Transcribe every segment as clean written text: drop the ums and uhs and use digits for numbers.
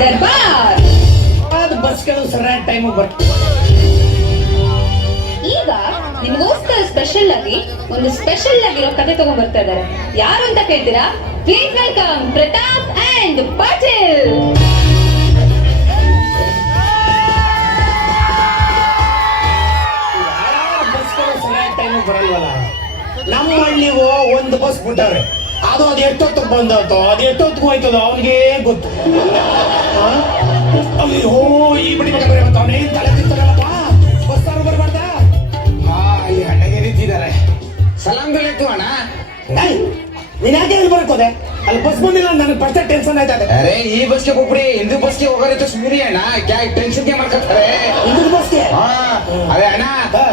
ದರ್ಬಾರ್. ಅದು ಬಸ್ಗಳು ಸರಿಯಾದ ಟೈಮ್ ಬರ್ತದೆ. ಈಗ ನಿಮಗೋಸ್ಕರ ಸ್ಪೆಷಲ್ ಆಗಿ ಒಂದು ಸ್ಪೆಷಲ್ ಆಗಿರೋ ಕತೆ ತಗೊಂಡ್ ಬರ್ತಾ ಇದ್ದಾರೆ. ಯಾರು ಅಂತ ಕೇಳ್ತೀರಾ? Please welcome Pratap and Patil. ಬಸ್ಗಳು ಸರಿಯಾದ ಟೈಮ್ ಬರಲ್ವಲ್ಲ. ನಮ್ಮ ಹಳ್ಳಿಗೂ ಒಂದು ಬಸ್ ಬಿಟ್ಟವ್ರೆ, ಅದು ಎಷ್ಟೊತ್ತಿಗೆ ಬಂದತ್ತೋ ಅದು ಎಷ್ಟೊತ್ತಿಗೆ ಹೋಯ್ತದೋ ಅವನಿಗೆ ಗೊತ್ತು. ಅಯ್ಯೋ ಈ ಬಿಡಿ ಮಗ ಬರೀ ಅವನೇ ತಲೆ ತಿಂತಾರಲ್ಲಪ್ಪ, ಬಸ್ಸಾರು ಬರಬಾರ್ದ. ಇಲ್ಲಿ ಅಣ್ಣಗೆ ನಿಂತಿದ್ದಾರೆ. ಸಲಾಂಗಳೇತು ಅಣ್ಣ. ನೀನ್ ಯಾಕೆ ಇಲ್ಲಿ ಬರ್ಕೋದೆ? ಅಲ್ಲಿ ಬಸ್ ಬಂದಿಲ್ಲ, ನನಗೆ ಫಸ್ಟ್ ಟೆನ್ಷನ್ ಆಯ್ತದೆ. ಅರೆ ಈ ಬಸ್ಗೆ ಹೋಗ್ಬಿಡಿ, ಹಿಂದೂ ಬಸ್ಗೆ ಹೋಗೋರಿತ್ತು ಸುಮ್ಮನೆ ಅಣ್ಣ. ಟೆನ್ಷನ್ಗೆ ಮಾಡ್ಕೊತಾರೆ ಹಿಂದಿನ ಬಸ್ಗೆ. ಅದೇ ಅಣ್ಣ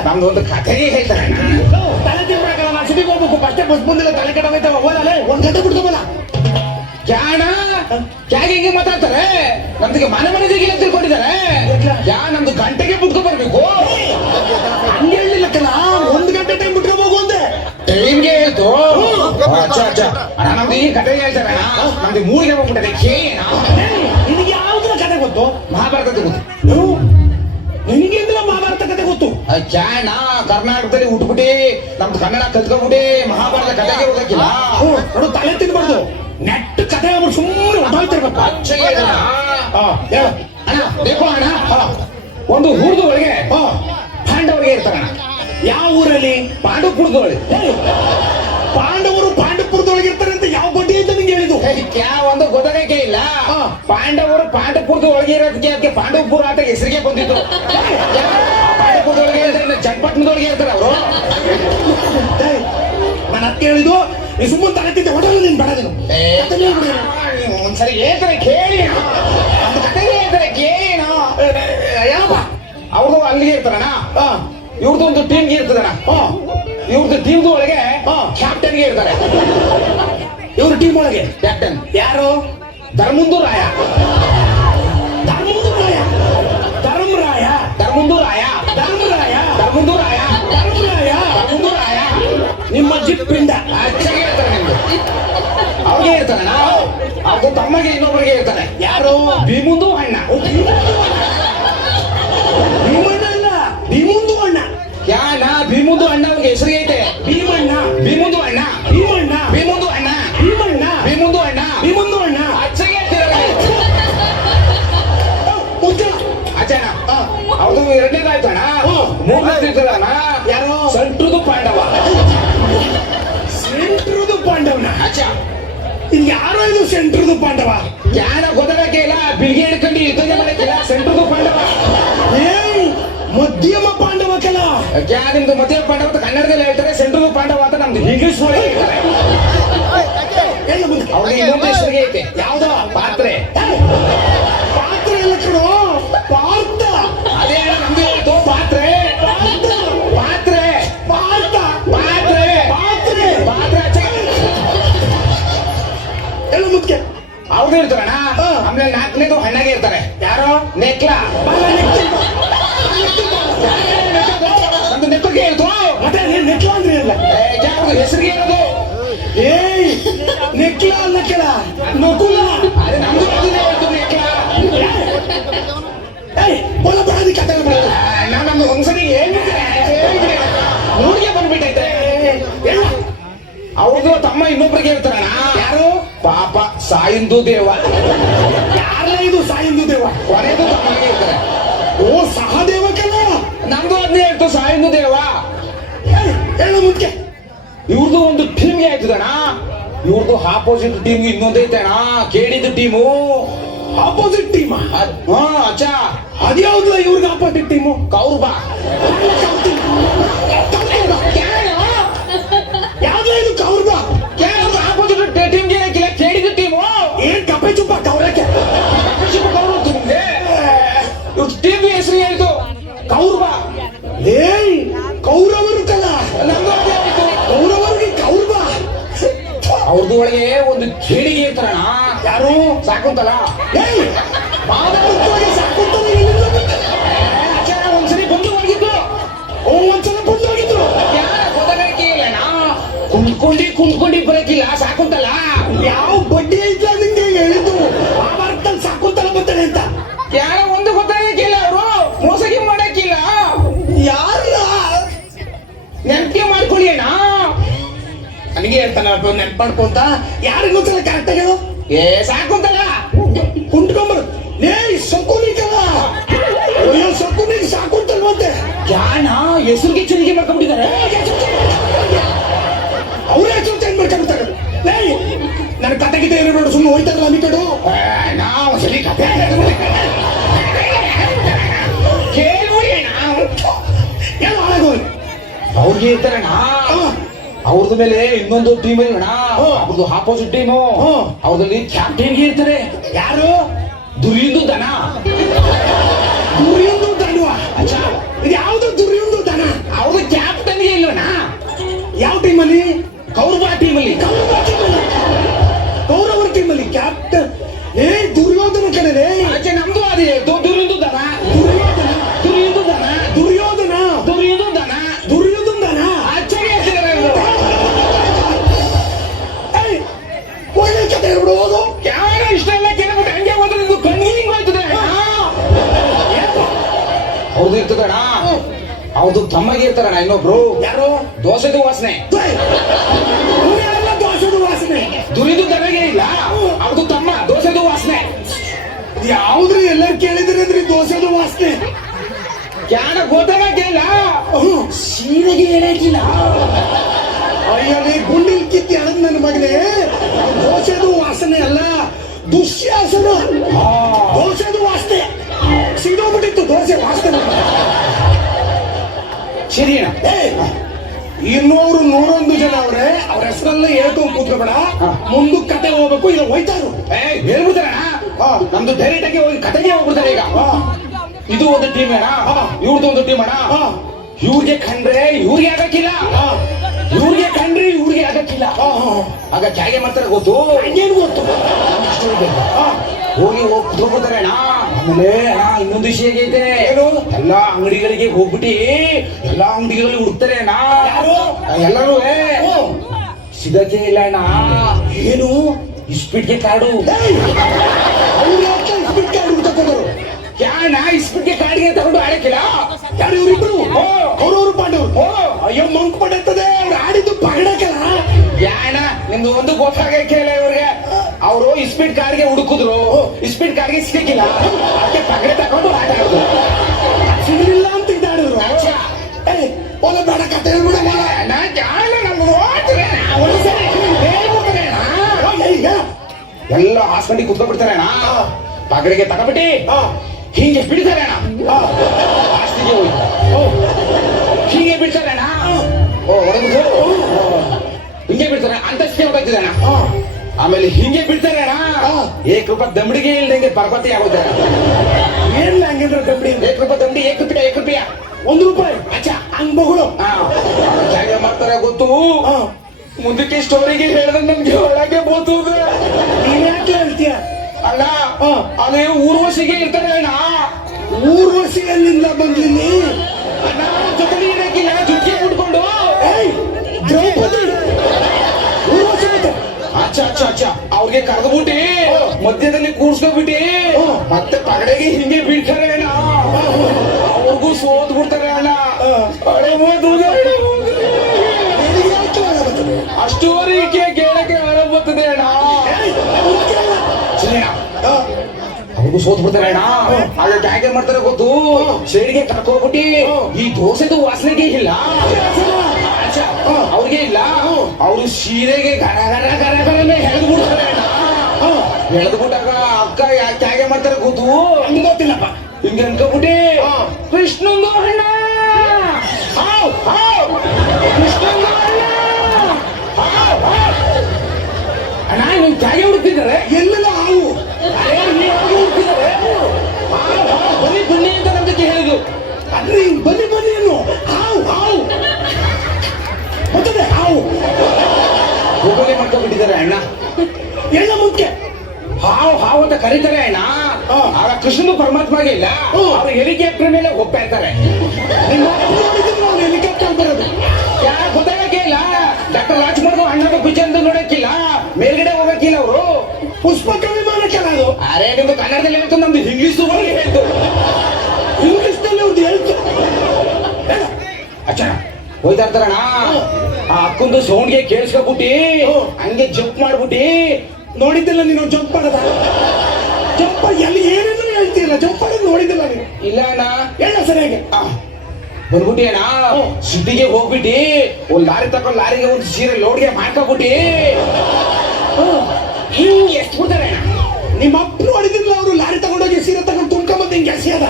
ನಮ್ದು ಒಂದು ಕಥೆಗೆ ಹೇಳ್ತಾರೆ ಅಣ್ಣ. ತಲೆ ತಿನ್ಬೇಕಲ್ಲ, ನಾನು ಸಿಟಿಗೆ ಹೋಗ್ಬೇಕು. ಫಸ್ಟ್ ಬಸ್ ಬಂದಿಲ್ಲ, ತಲೆ ಕೆಡ ಹೋಯ್ತಾವ. ಹೋಗಲ್ಲ, ಒಂದ್ ಗಂಟೆ ಬಿಡ್ಕೋಬಲ್ಲ. ಕ್ಯಾಣ ಕ್ಯಾಗೆ ಹಿಂಗೆ ಮಾತಾಡ್ತಾರೆ. ನಮ್ದಿಗೆ ಮನೆ ಮನೆದಿಗೆ ತಿಳ್ಕೊಂಡಿದ್ದಾರೆ. ಯಾ ನಮ್ದು ಗಂಟೆಗೆ ಬಿಟ್ಕೊ ಬರ್ಬೇಕು. ಹಂಗೆ ಹೇಳಿಲ್ಲಕ್ಕಲ್ಲ, ಒಂದ್ ಗಂಟೆ ಟೈಮ್ ಬಿಟ್ಕೋಬೇಕು ಅಂದೆ. ಟೈಮ್ಗೆ ಹೇಳ್ತು. ಅಚ್ಚಾ ಅಣ್ಣ ನಮ್ದು ಈ ಕಥೆ ಹೇಳ್ತಾರೆ ಅಣ್ಣ. ನಮ್ದು ಮೂರಿಗೆ ಹೋಗ್ಬಿಟ್ಟದೆ. ನಿನಗೆ ಯಾವ್ದ್ರ ಕತೆ ಗೊತ್ತು? ಮಹಾಭಾರತದ ಗೊತ್ತು. ನಿನಗೆ ಅಂದ್ರೆ ಮಹಾಭಾರತ ಕತೆ ಗೊತ್ತು. ಕ್ಯಾಣ ಕರ್ನಾಟಕದಲ್ಲಿ ಉಟ್ಬಿಟ್ಟಿ ನಮ್ದು ಕನ್ನಡ ಕಲ್ತ್ಕೊಂಡ್ಬಿಟ್ಟಿ ಮಹಾಭಾರತ ಕಥೆಗೆ ಹೋಗಕ್ಕಿಲ್ಲ. ನೋಡು, ತಲೆ ತಿನ್ಬಾರ್ದು. ನೆಟ್ ಕತೆ ಆಗ್ಬಿಟ್ಟು ಸುಮ್ಮನೆ ಹೊಟ್ಟಾಯ್ತಿರ್ಬೇಕು. ಅಣ್ಣ देखो ಅಣ್ಣ, ಒಂದು ಊರ್ದ ಒಳಗೆ ಪಾಂಡವರಿಗೆ ಇರ್ತಾರಣ್ಣ. ಯಾವ ಊರಲ್ಲಿ? ಪಾಂಡವಪುರದೊಳಗೆ. ಪಾಂಡವರು ಪಾಂಡವಪುರದೊಳಗೆ ಇರ್ತಾರೆ ಅಂತ ಯಾವ ಬಡ್ಡಿ ಅಂತ ನಿಂಗೆ ಹೇಳಿದ್ದು? ಒಂದು ಗೊತ್ತಾಗಕ್ಕೆ ಇಲ್ಲ. ಪಾಂಡವರು ಪಾಂಡವಪುರದ ಒಳಗೆ ಇರೋದಕ್ಕೆ ಅದಕ್ಕೆ ಪಾಂಡವಪುರ ಅಂತ ಹೆಸರಿಗೆ ಬಂದಿತ್ತು. ಪಾಂಡವಪುರದೊಳಗೆ ಇರ್ತಾರೆ, ಚನ್ನಪಟ್ಟಣದೊಳಗೆ ಇರ್ತಾರೆ ಅವರು. ನಾನು ಅತ್ತೆ ಹೇಳಿದ್ದು, ನೀ ಸುಮ್ಮನೆ ತಲೆ ತಿಂತೆ ಹೊಟ್ಟೆ ನೀನ್ ಬೇಡ. ಒಂದ್ಸರಿ ಹೇಳ್ತಾರೆ ಕೇಳಿ, ಒಂದು ಕಥೆ ಹೇಳ್ತಾರೆ ಕೇಳಿ. ಯಾವ ಅವ್ರದ್ದು ಅಲ್ಲಿಗೆ ಇರ್ತಾರಣ್ಣ. ಇವ್ರದ್ದು ಒಂದು ಟೀಮ್ಗೆ ಇರ್ತದಣ್ಣ. ಇವ್ರದ್ದು ಟೀಮ್ದು ಒಳಗೆ ಕ್ಯಾಪ್ಟನ್ಗೆ ಇರ್ತಾರೆ. ಇವ್ರ ಟೀಮ್ ಒಳಗೆ ಕ್ಯಾಪ್ಟನ್ ಯಾರು? ಧರ್ಮುಂದು ರಾಯ. ಧರ್ಮುಂದು ರಾಯ. ಧರ್ಮರಾಯ. ಧರ್ಮುಂದು ರಾಯ. ಧರ್ಮರಾಯ. ಧರ್ಮುಂದು ರಾಯ. ಧರ್ಮರಾಯ. ಧರ್ಮುಂದು ರಾಯ. ನಿಮ್ಮ ಜಿಪ್ ಪಿಂಡ ಅಚ್ಚಗೆ ಇರ್ತಾರೆ ನಿಮ್ದು. ಅವ್ರಿಗೆ ಇರ್ತಾರಣ್ಣ. ಅವ್ರದ್ದು ತಮ್ಮಗೆ ಇನ್ನೊಬ್ಬರಿಗೆ ಇರ್ತಾರೆ. ಯಾರು? ಭೀಮುಂದು ಅಣ್ಣ. ಭೀಮಣ್ಣ ಅಲ್ಲ, ಭೀಮುಂದು ಅಣ್ಣ. ಯಾಣ ಭೀಮುಂದು ಅಣ್ಣ ಅವ್ರಿಗೆ ಹೆಸರಿಗೆ ಐತೆ. ಭೀಮಣ್ಣ. ಭೀಮುಂದು ಅಣ್ಣ. ಭೀಮಣ್ಣ. ಭೀಮುಂದು ಅಣ್ಣ. ಭೀಮಣ್ಣ. ಭೀಮುಂದು ಅಣ್ಣ. ಭೀಮುಂದು ಅಣ್ಣ. ಅಚ್ಚಗೆ ಇರ್ತಾರೆ. ಅಚ್ಚಣ್ಣ ಅವ್ರದ್ದು ಎರಡನೇದಾಯ್ತು ಅಣ್ಣ. ಮೂರನೇದು ಇರ್ತದಣ್ಣ. ಯಾರು? ಸಂಟ್ರುದು ಪಾಂಡವ. ಸೆಂಟ್ರದು ಪಾಂಡವನ. ಅಚ್ಚ ಇದು ಯಾರೋ ಇದು ಸೆಂಟ್ರದು ಪಾಂಡವ? ಯಾರ ಗೊತ್ತಾಗಕ್ಕೆ ಇಲ್ಲ. ಬಿಲ್ಗೆ ಹಿಡ್ಕೊಂಡು ಯುದ್ಧ ಮಾಡಕ್ಕಿಲ್ಲ. ಸೆಂಟ್ರುದು ಪಾಂಡವ. ಏಯ್, ಮಧ್ಯಮ ಪಾಂಡವ ಕಲ. ನಿಮ್ದು ಮಧ್ಯ ಪಾಂಡವ ಅಂತ ಕನ್ನಡದಲ್ಲಿ ಹೇಳ್ತಾರೆ, ಸೆಂಟ್ರುದು ಪಾಂಡವ ಅಂತ ನಮ್ದು ಇಂಗ್ಲಿಷ್ ಒಳಗೆ ಹೇಳ್ತಾರೆ. ಅವ್ರಿಗೆ ಇನ್ನೊಂದು ಹೆಸರಿಗೆ ಐತೆ. ಯಾವ್ದೋ ಪಾತ್ರೆ. ಪಾತ್ರೆ ಎಲ್ಲ ಕಣೋ, ಪಾರ್ಥ. ಅದೇ ನಮ್ದು ಹೇಳ್ತು ಪಾತ್ರೆ. ಪಾತ್ರೆ ಪಾರ್ಥ. ಪಾತ್ರೆ ಪಾತ್ರೆ. ಪಾತ್ರೆ ಅಚ್ಚ ಎಲ್ಲ ಮುಖ್ಯ. ಅವ್ರು ಇರ್ತಾರಣ್ಣ. ಆಮೇಲೆ ನಾಲ್ಕನೇದು ಹಣ್ಣಾಗೆ ಇರ್ತಾರೆ. ಯಾರೋ? ನೆಕ್ಲ. ನಮ್ದು ನೆಕ್ಲಗೆ ಇರ್ತು. ಮತ್ತೆ ನೀನ್ ನೆಕ್ಲ ಅಂದ್ರೆ ಇಲ್ಲ. ಯಾವ್ದು ಹೆಸರಿಗೆ ಇರೋದು? ಏಯ್, ನೆಕ್ಲ ಅಲ್ಲ ಕೆಳ, ನಕುಲ. ಅದೇ ನಮ್ದು ಹೇಳ್ತು ನೆಕ್ಲ. ಏಯ್, ಒಳ ಬರೋದಿ ಕತೆ ಬರೋದು. ನಾವು ನಮ್ದು ಒಂದ್ಸರಿ ಹೇಳಿದ್ರೆ ನೋಡಿಗೆ ಬಂದ್ಬಿಟ್ಟೈತೆ. ಅವ್ರದ್ದು ತಮ್ಮ ಇನ್ನೊಬ್ರಿಗೆ ಇರ್ತಾರಣ್ಣ. ಯಾರು? ಪಾಪ ಸಾಯಿಂದು ದೇವ. ಯಾರ ಇದು ಸಾಯಿಂದು ದೇವ? ಕೊನೆದು ತಮ್ಮನಿಗೆ ಇರ್ತಾರೆ. ಓ, ಸಹದೇವ ಕಲ. ನಮ್ದು ಅದನ್ನೇ ಹೇಳ್ತು ಸಾಯಿಂದು ದೇವ. ಹೇಳು ಮುಖ್ಯ. ಇವ್ರದ್ದು ಒಂದು ಟೀಮ್ಗೆ ಆಯ್ತದಣ್ಣ. ಇವ್ರದ್ದು ಆಪೋಸಿಟ್ ಟೀಮ್ ಇನ್ನೊಂದೈತೆ ಅಣ್ಣ, ಕೇಳಿದ ಟೀಮು. Opposite team. ಅಚ್ಚ ಅದ್ಯಾವ್ದು ಇವ್ರಿಗೆ ಆಪೋಸಿಟ್ ಟೀಮು? ಕೌರ್ಬ. ಯಾವ್ದು ಇದು ಕೌರ್ಬ? ಆಪೋಸಿಟ್ ಟೀಮ್ಗೆ ಹಾಕಿಲ್ಲ, ಕೇಳಿದ ಟೀಮು. ಏನ್ ಕಪ್ಪೆ ಚುಪ್ಪ ಕೌರಕ್ಕೆ? ಇವ್ರ ಟೀಮ್ ಹೆಸರು ಹೇಳ್ತು ಕೌರ್ಬ. ಏಯ್, ಕೌರವರು ಕಲ. ನಮ್ದು ಅದೇ ಆಯ್ತು. ಕೌರವರಿಗೆ ಕೌರ್ಬ. ಅವ್ರದ್ದು ಒಳಗೆ ಒಂದು ಕೇಳಿಗೆ ಇರ್ತಾರಣ್ಣ. ಯಾರು? ಸಾಕುಂತಲ. ಏಯ್, ಮಾತಾಡುತ್ತೋಗಿ ಸಾಕುಂತಲ ಎಲ್ಲಿಂದ ಬಂತು? ಒಂದ್ಸರಿ ಬಂದು ಹೋಗಿದ್ದು. ಒಂದ್ಸಲ ಬಂದು ಹೋಗಿದ್ರು. ಯಾರ ಗೊತ್ತಾಗಕ್ಕೆ ಇಲ್ಲಣ್ಣ. ಕುಂತ್ಕೊಂಡಿ ಬರಕ್ಕಿಲ್ಲ ಸಾಕುಂತಲ. ಯಾವ ಬಡ್ಡಿ ಐತ ನಿಂಗೆ ಹೇಳಿದ್ದು? ಆ ವಾರದಲ್ಲಿ ಸಾಕುಂತಲ ಬರ್ತಾನೆ ಅಂತ ಯಾರ ಒಂದು ಗೊತ್ತಾಗಕ್ಕಿಲ್ಲ ಅವರು ಮೋಸಗಿ ಮಾಡಕ್ಕಿಲ್ಲ ಯಾರ ನೆನಪೆ ಮಾಡ್ಕೊಳ್ಳಿ ಅಣ್ಣ ನನಗೆ ಹೇಳ್ತಾನ ನೆನ್ಪು ಮಾಡ್ಕೊಂತ ಯಾರಿಗೂ ಗೊತ್ತಿಲ್ಲ ಕರೆಕ್ಟ್ ಆಗಿ ಹೇಳು ಏ ಸಾಕುಂತಲ್ಲ ಕುಂಟ್ಕೊಂಬರು ಏ ಸಕುನಿಕಲ್ಲ ಅಯ್ಯೋ ಸಕುನಿಗೆ ಸಾಕುಂಟಲ್ವಂತೆ ಯಾಣ ಹೆಸರಿಗೆ ಚುರಿಗೆ ಮಾಡ್ಕೊಂಡ್ಬಿಟ್ಟಿದ್ದಾರೆ ಅವರೇ ಹೆಸರು ಚೇಂಜ್ ಮಾಡ್ಕೊಂಡ್ಬಿಡ್ತಾರೆ ನನ್ನ ಕತೆ ಗಿತೆ ಇರಬೇಡ ಸುಮ್ಮನೆ ಹೋಯ್ತಾರಲ್ಲ ಅಮ್ಮಿ ಕಡು ನಾವು ಸರಿ ಕತೆ ಕೇಳಿ ಏನು ಹಾಳಾಗೋದು ಅವ್ರಿಗೆ ಇರ್ತಾರಣ್ಣ ಅವ್ರದ ಮೇಲೆ ಇನ್ನೊಂದು ಟೀಮ್ ಅಣ್ಣ ಅವ್ರದ್ದು ಆಪೋಸಿಟ್ ಟೀಮು ಅವ್ರದಲ್ಲಿ ಕ್ಯಾಪ್ಟನ್ಗೆ ಇರ್ತಾರೆ ಯಾರು ದುರ್ಯುದು ದನ ದುರ್ಯೊಂದು ದಣುವ ಇದು ಯಾವ್ದು ದುರ್ಯೊಂದು ದನ ಅವ್ರದ್ದು ಕ್ಯಾಪ್ಟನ್ಗೆ ಇಲ್ಲಣ್ಣ ಯಾವ ಟೀಮಲ್ಲಿ ಕೌರವ ಟೀಮಲ್ಲಿ ಕೌರವರ ಟೀಮಲ್ಲಿ ಕ್ಯಾಪ್ಟನ್ ಏ ದುರ್ಯೋಧನ ಕಣಲೇ ಆಚೆ ನಮ್ದು ಅದೇ ದುರ್ಯುದು ದನ ದುರ್ಯೋಧನ ದುರ್ಯುದು ದನ ದುರ್ಯೋಧನ ದುರ್ಯುದು ದನ ದುರ್ಯೋಧನ ದನ ಆಚೆಗೆ ಹೇಳ್ತಿದ್ದಾರೆ ಇವ್ರು. ಏಯ್, ಒಳ್ಳೆ ಕತೆ ಹೇಳ್ಬಿಡೋದು ಯಾರ ಇಷ್ಟೆಲ್ಲ ಕೇಳ್ಬಿಟ್ಟು ಹಂಗೆ ಹೋದ್ರೆ ಇದು ಕಣ್ಣಿಂಗ್ ಹೋಯ್ತದೆ ಅವ್ರದ್ದು ಇರ್ತದಣ್ಣ ಅವ್ರದ್ದು ತಮ್ಮಗೆ ಇರ್ತಾರಣ್ಣ ಇನ್ನೊಬ್ರು ಯಾರು ದೋಸೆದು ವಾಸನೆ ಎಲ್ಲ ದೋಷದ ವಾಸನೆ ದುರಿದು ದನಗೆ ಇಲ್ಲ ಅವ್ರದ್ದು ತಮ್ಮ ದೋಸೆದು ವಾಸನೆ ಯಾವ್ದ್ರಿ ಎಲ್ಲರೂ ಕೇಳಿದ್ರಿ ಅಂದ್ರೆ ದೋಸೆದು ವಾಸನೆ ಯಾರ ಗೊತ್ತಾಗಕ್ಕಿಲ್ಲ ಸೀರೆಗೆ ಹೇಳಕ್ಕಿಲ್ಲ ಅಯ್ಯಲ್ಲಿ ಗುಂಡಿಲ್ ಕಿತ್ತಿ ಅಳದ್ ನನ್ನ ಮಗನೇ ದೋಸೆದು ವಾಸನೆ ಅಲ್ಲ ದುಶ್ಯಾಸನ ದೋಸೆದು ವಾಸನೆ ಸಿಗೋಗ್ಬಿಟ್ಟಿತ್ತು ದೋಸೆ ವಾಸನೆ ಸರಿ ಅಣ್ಣ ಇನ್ನೂರು 101 ಜನ ಅವ್ರೆ ಅವ್ರ ಹೆಸರಲ್ಲ ಹೇಳ್ತು ಕೂತ್ಕೋಬೇಡ ಮುಂದಕ್ಕೆ ಕತೆ ಹೋಗ್ಬೇಕು ಇಲ್ಲ ಹೋಯ್ತಾರು ಹೇಳ್ಬಿಡ್ತಾರಣ್ಣ ನಮ್ದು ಡೈರೆಕ್ಟ್ ಆಗಿ ಹೋಗಿ ಕತೆಗೆ ಹೋಗ್ಬಿಡ್ತಾರೆ ಈಗ ಇದು ಒಂದು ಟೀಮ್ ಅಣ್ಣ ಇವ್ರದ್ದು ಒಂದು ಟೀಮ್ ಅಣ್ಣ ಇವ್ರಿಗೆ ಕಂಡ್ರೆ ಇವ್ರಿಗೆ ಆಗಕ್ಕಿಲ್ಲ ಇವ್ರಿಗೆ ಕಂಡ್ರೆ ಇವ್ರಿಗೆ ಆಗಕ್ಕಿಲ್ಲ ಆಗ ಜಾಗೆ ಮಾಡ್ತಾರೆ ಗೊತ್ತು ಹಂಗೇನು ಗೊತ್ತು ಹೋಗಿ ಕುತ್ಕೊಳ್ತಾರೆ ಅಣ್ಣ ಆಮೇಲೆ ಅಣ್ಣ ಇನ್ನೊಂದು ವಿಷಯ ಐತೆ ಏನು? ಎಲ್ಲಾ ಅಂಗಡಿಗಳಿಗೆ ಹೋಗ್ಬಿಟ್ಟು ಎಲ್ಲಾ ಅಂಗಡಿಗಳಲ್ಲಿ ಹುಡ್ತಾರೆ ಅಣ್ಣ ಯಾರು? ಎಲ್ಲರೂ ಸಿಗಕ್ಕೆ ಇಲ್ಲ ಅಣ್ಣ ಏನು ಇಸ್ಪಿಟ್ಗೆ ಕಾರ್ಡು ಅವ್ರು ಯಾಕೆ ಇಸ್ಬಿಟ್ ಕಾರ್ಡ್ ಹುಡ್ಕೊಂಡ್ರು ಯಾಣ ಇಸ್ಪಿಟ್ಗೆ ಕಾರ್ಡ್ಗೆ ತಗೊಂಡು ಆಡಕ್ಕಿಲ್ಲ ಯಾರು ಇವರಿಬ್ರು ಕೌರವರು ಪಾಂಡವರು ಅಯ್ಯೋ ಮಂಕ್ ಪಡೆಯುತ್ತದೆ ಅವ್ರು ಆಡಿದ್ದು ಪಗಡಕಲ್ಲ ಯಾಣ ನಿಮ್ದು ಒಂದು ಗೊತ್ತಾಗಕ್ಕೆ ಇಲ್ಲ ಇವ್ರಿಗೆ ಅವರು ಇಸ್ಪಿಟ್ ಕಾರ್ಡ್ಗೆ ಹುಡುಕಿದ್ರು ಇಸ್ಪಿಟ್ ಕಾರ್ಡ್ಗೆ ಸಿಕ್ಕಿಲ್ಲ ಅದಕ್ಕೆ ಪಗಡೆ ತಗೊಂಡು ಆಟ ಆಡಿದ್ರು ಸಿಗಲಿಲ್ಲ ಅಂತ ಇದ್ದಾಡಿದ್ರು ಒಳ್ಳೆ ಬೇಡ ಕತೆ ಹೇಳ್ಬಿಡ ಎಲ್ಲ ಹಾಸ್ಕೊಂಡು ಕುತ್ಕೊಂಡ್ಬಿಡ್ತಾರೆ ಅಣ್ಣ ಪಗಡೆಗೆ ತಗೊಂಡ್ಬಿಟ್ಟಿ ಹಿಂಗೆ ಬಿಡ್ತಾರೆ ಅಣ್ಣ ಆಸ್ತಿಗೆ ಹೋಗಿ ಹೀಗೆ ಬಿಡ್ತಾರೆ ಅಣ್ಣ ಹೊರಗುದು ಹಿಂಗೆ ಬಿಡ್ತಾರೆ ಅಂತಸ್ತಿಗೆ ಹೋಗ್ತಿದೆ ಅಣ್ಣ ಆಮೇಲೆ ಹಿಂಗೆ ಬಿಡ್ತಾರೆ ಅಣ್ಣ ಏಕರೂಪ ದಮಡಿಗೆ ಇಲ್ದಂಗೆ ಪರ್ವತಿ ಆಗೋತಾರೆ ಏನ್ ಹಂಗಿದ್ರೆ ಕಂಬಡಿ ಏಕರೂಪ ದಮಡಿ ಏಕರೂಪಾಯ ₹1 ಅಚ್ಚ ಹಂಗ್ ಬಗಳು ಹೇಗೆ ಮಾಡ್ತಾರೆ ಗೊತ್ತು ಮುಂದಕ್ಕೆ ಸ್ಟೋರಿಗೆ ಹೇಳಿದ್ರೆ ನಮ್ಗೆ ಒಳಗೆ ಬೋತುದು ನೀನ್ ಯಾಕೆ ಹೇಳ್ತೀಯ ಅಲ್ಲ ಅದೇ ಊರ್ವಶಿಗೆ ಇರ್ತಾರೆ ಅಣ್ಣ ಊರ್ವಶಿಯಲ್ಲಿಂದ ಬಂದಿಲ್ಲಿ ಅಣ್ಣ ಜೊತೆಲಿ ಇರಕ್ಕಿಲ್ಲ ಜುಟ್ಟಿ ಮುಟ್ಕೊಂಡು ದ್ರೌಪದಿ ಊರ್ವಶಿ ಮತ್ತೆ ಅಚ್ಚ ಅವ್ರಿಗೆ ಕರೆದ್ಬಿಟ್ಟಿ ಮಧ್ಯದಲ್ಲಿ ಕೂರ್ಸ್ಕೊಬಿಟ್ಟಿ ಮತ್ತೆ ಪಗಡೆಗೆ ಹಿಂಗೆ ಬಿಡ್ತಾರೆ ಅಣ್ಣ ಅವ್ರಿಗೂ ಸೋತ್ ಬಿಡ್ತಾರೆ ಅಣ್ಣ ಅಷ್ಟುವರೆಗೆ ಕೇಳಕ್ಕೆ ಹಣ ಬರ್ತದೆ ಅಣ್ಣ ಸರಿ ಅಣ್ಣ ಅವ್ರಿಗೂ ಸೋತ್ ಬಿಡ್ತಾರೆ ಅಣ್ಣ ಆಗ ಹೇಗೆ ಮಾಡ್ತಾರೆ ಗೊತ್ತು ಸೇಡಿಗೆ ಕರ್ಕೋಬಿಟ್ಟಿ ಈ ದೋಸೆದು ವಾಸನೆಗೆ ಇಲ್ಲ ಅವ್ರಿಗೆ ಇಲ್ಲ ಅವ್ರು ಸೀರೆಗೆ ಗರ ಗರ ಗರ ಗರನೆ ಹೆಳೆದು ಬಿಡ್ತಾರೆ ಅಣ್ಣ ಹೆಳೆದು ಬಿಟ್ಟಾಗ ಅಕ್ಕ ಯಾಕೆ ಹೇಗೆ ಮಾಡ್ತಾರೆ ಗೊತ್ತು ಹಂಗ್ ಗೊತ್ತಿಲ್ಲಪ್ಪ ಹಿಂಗೆ ಅನ್ಕೋಬಿಟ್ಟಿ ಕೃಷ್ಣಂದು ಅಣ್ಣ ಕೃಷ್ಣಂದು ಅಣ್ಣ ನೀವು ಜಾಗೆ ಹುಡುಕಿದ್ದಾರೆ ಎಲ್ಲೆಲ್ಲ ಹಾವು ಹುಡುಕಿದ್ದಾರೆ ಬನ್ನಿ ಬನ್ನಿ ಅಂತ ನಮ್ದಕ್ಕೆ ಹೇಳಿದ್ರು ಅದ್ರಿ ಬನ್ನಿ ಬನ್ನಿ ಏನು ಹಾವು ಹಾವು ಗೊತ್ತದೆ ಹಾವು ಗೂಗಲ್ ಮಾಡ್ಕೊಂಡ್ಬಿಟ್ಟಿದ್ದಾರೆ ಅಣ್ಣ ಎಲ್ಲ ಮುಖ್ಯ ಹಾವು ಅಂತ ಕರೀತಾರೆ ಅಣ್ಣ ಆಗ ಕೃಷ್ಣನು ಪರಮಾತ್ಮಗೆ ಇಲ್ಲ ಅವ್ರು ಹೆಲಿಕಾಪ್ಟರ್ ಮೇಲೆ ಹೋಗ್ತಾ ಇರ್ತಾರೆ ನಿಮ್ಮ ಹೆಲಿಕಾಪ್ಟರ್ ಬರೋದು ಯಾರು ಗೊತ್ತಾಗಕ್ಕೆ ಇಲ್ಲ ಡಾಕ್ಟರ್ ರಾಜ್ಕುಮಾರ್ ಅಣ್ಣನ ಪಿಕ್ಚರ್ ನೋಡಕ್ಕಿಲ್ಲ ಮೇಲ್ಗಡೆ ಹೋಗಕ್ಕಿಲ್ಲ ಅವರು ಪುಷ್ಪಕ ವಿಮಾನಕ್ಕೆಲ್ಲ ಅದು ಅರೆ ನಿಮ್ದು ಕನ್ನಡದಲ್ಲಿ ಹೇಳ್ತು, ನಮ್ದು ಇಂಗ್ಲಿಷ್ ಹೇಳ್ತು. ಇಂಗ್ಲಿಷ್ನಲ್ಲಿ ಅವ್ರದ್ದು ಹೇಳ್ತು. ಅಚ್ಚ ಹೋಯ್ತಾ ಇರ್ತಾರಣ, ಆ ಅಕ್ಕಂದು ಸೌಂಡ್ಗೆ ಕೇಳಿಸ್ಕೊಬಿಟ್ಟಿ ಹಂಗೆ ಜಂಪ್ ಮಾಡ್ಬಿಟ್ಟಿ. ನೋಡಿದ್ದಿಲ್ಲ ನೀನು ಜಂಪ್ ಮಾಡದ? ಜಂಪ್ ಎಲ್ಲಿ ಏನೇನು ಹೇಳ್ತೀಯಲ್ಲ, ಜಂಪ್ ಮಾಡೋದು ನೋಡಿದ್ದಿಲ್ಲ ನೀನು? ಇಲ್ಲ ಅಣ್ಣ, ಹೇಳ ಸರಿಯಾಗಿ. ಬಂದ್ಬಿಟ್ಟಿ ಅಣ್ಣ, ಸಿಟಿಗೆ ಹೋಗ್ಬಿಟ್ಟಿ ಒಂದ್ ಲಾರಿ ತಗೊಂಡ್ ಲಾರಿಗೆ ಒಂದು ಸೀರೆ ಲೋಡ್ಗೆ ಮಾಡ್ಕೊಬಿಟ್ಟಿ ಹಿಂಗ್ ಎಷ್ಟು ಬಿಡ್ತಾರೆ ಅಣ್ಣ. ನಿಮ್ಮ ಅಪ್ಪನು ಹೊಡಿದಿಲ್ಲ, ಅವರು ಲಾರಿ ತಗೊಂಡೋಗಿ ಸೀರೆ ತಗೊಂಡು ತುಂಬ್ಕೊಂಬಂದು ಹಿಂಗೆ ಎಸೆಯದ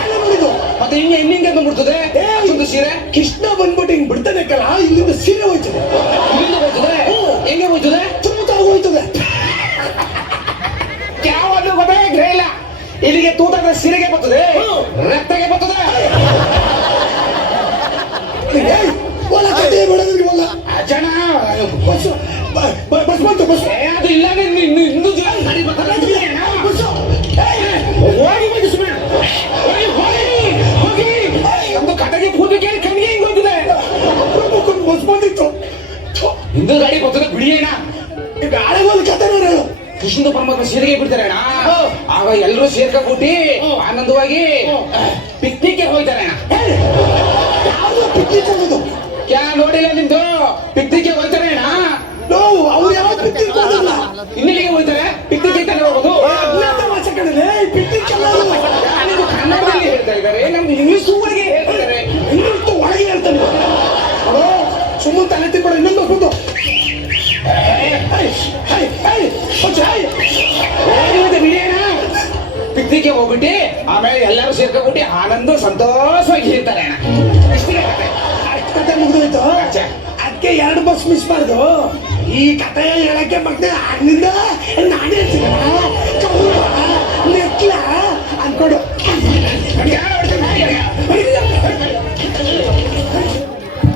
ಎಲ್ಲ ನೋಡಿದ್ದು. ಮತ್ತೆ ಹಿಂಗೆ ಹೆಣ್ಣಿಂಗೆ ಬಂದ್ಬಿಡ್ತದೆ ಒಂದು ಸೀರೆ. ಕೃಷ್ಣ ಬಂದ್ಬಿಟ್ಟು ಹಿಂಗ್ ಬಿಡ್ತಾನೆ ಕಲ, ಇಲ್ಲಿಂದ ಸೀರೆ ಹೋಯ್ತದೆ. ಇಲ್ಲಿಂದ ಹೋಯ್ತದೆ, ಹೆಂಗೆ ಹೋಯ್ತದೆ? ತುಂಬ ಹೋಯ್ತದೆ. ಯಾವಾಗಲೂ ಗೊತ್ತಾಗ್ಲೇ ಇಲ್ಲ. ಇಲ್ಲಿಗೆ ತೂತಾಗ ಸೀರೆಗೆ ಬರ್ತದೆ, ರಕ್ತಗೆ ಬರ್ತದೆ. ಹೊಲ ಕತೆ ಬಿಡೋದ್ರಿಗೆ ಹೊಲ ಜನ ಬಸ್ ಬಸ್ ಬಂತು, ಬಸ್ ಅದು ಇಲ್ಲ, ಇನ್ನೂ ಜನ ಗಾಡಿ ಬರ್ತದೆ. ಬಸ್ಸು. ಹೋಗಿ ಹೋಗಿ ಸುಮ್ಮನೆ ಹೋಗಿ ಹೋಗಿ ಹೋಗಿ. ನಮ್ದು ಕತೆಗೆ ಪೂರ್ತಿ ಕೇಳಿ ಕಣ್ಣಿಗೆ ಹಿಂಗ್ ಹೋಗ್ತಿದೆ. ಪ್ರಮುಖನ್ ಬಸ್ ಬಂದಿತ್ತು. ಹಿಂದೂ ಗಾಡಿ ಬರ್ತದೆ ಬಿಡಿಯೇಣ. ಈಗ ಹಳೆ ಒಂದು ಕತೆ ನೋಡಿ ಹೇಳು. ಕೃಷ್ಣ ಪರಮಾತ್ಮ ಸೀರೆಗೆ ಬಿಡ್ತಾರೆ ಅಣ್ಣ. ಆಗ ಎಲ್ಲರೂ ಸೇರ್ಕೊಂಡ್ಬಿಟ್ಟಿ ಆನಂದವಾಗಿ ಪಿಕ್ನಿಕ್ಗೆ ಹೋಗ್ತಾರೆ ಅಣ್ಣ. ಯಾವ್ದು ಪಿಕ್ನಿಕ್ ಹೋಗೋದು? ಕ್ಯಾ ನೋಡಿಲ್ಲ ನಿಮ್ದು? ಪಿಕ್ನಿಕ್ಗೆ ಹೋಗ್ತಾರೆ ಅಣ್ಣ. ಅವ್ರು ಯಾವಾಗ ಪಿಕ್ನಿಕ್ ಹೋಗಲ್ಲ. ಇನ್ನೆಲ್ಲಿಗೆ ಹೋಗ್ತಾರೆ? ಪಿಕ್ನಿಕ್ ತಾನೇ ಹೋಗೋದು. ಅಜ್ಞಾತ ಭಾಷೆ ಕಡೆ ಪಿಕ್ನಿಕ್ ಎಲ್ಲ ನೀವು ಕನ್ನಡದಲ್ಲಿ ಹೇಳ್ತಾ ಇದ್ದಾರೆ, ನಮ್ದು ಇಂಗ್ಲಿಷ್ ಒಳಗೆ ಹೇಳ್ತಾರೆ. ಇನ್ನೊಂದು ಒಳಗೆ ಹೇಳ್ತಾನೆ. ಅದು ಸುಮ್ಮನೆ ತಲೆ ತಿನ್ಬೇಡ. ಇನ್ನೊಂದು ಬಂದು ಪಿಕ್ನಿಕ್ಗೆ ಹೋಗ್ಬಿಟ್ಟು ಆಮೇಲೆ ಎಲ್ಲರೂ ಸೇರ್ಕೊಂಡ್ಬಿಟ್ಟು ಆನಂದ ಸಂತೋಷವಾಗಿ ಇರ್ತಾರೆ ಅಣ್ಣ. ಇಷ್ಟಿಗೆ ಕತೆ. ಅಷ್ಟು ಕತೆ ಮುಗಿದೋಯ್ತು. ಅದಕ್ಕೆ 2 ಬಸ್ ಮಿಸ್ ಮಾಡ್ದು. ಈ ಕತೆ ಹೇಳಕ್ಕೆ ಮತ್ತೆ ಆಗ್ನಿಂದ ನಾನೇ ನೆಟ್ಲ ಅನ್ಕೊಂಡು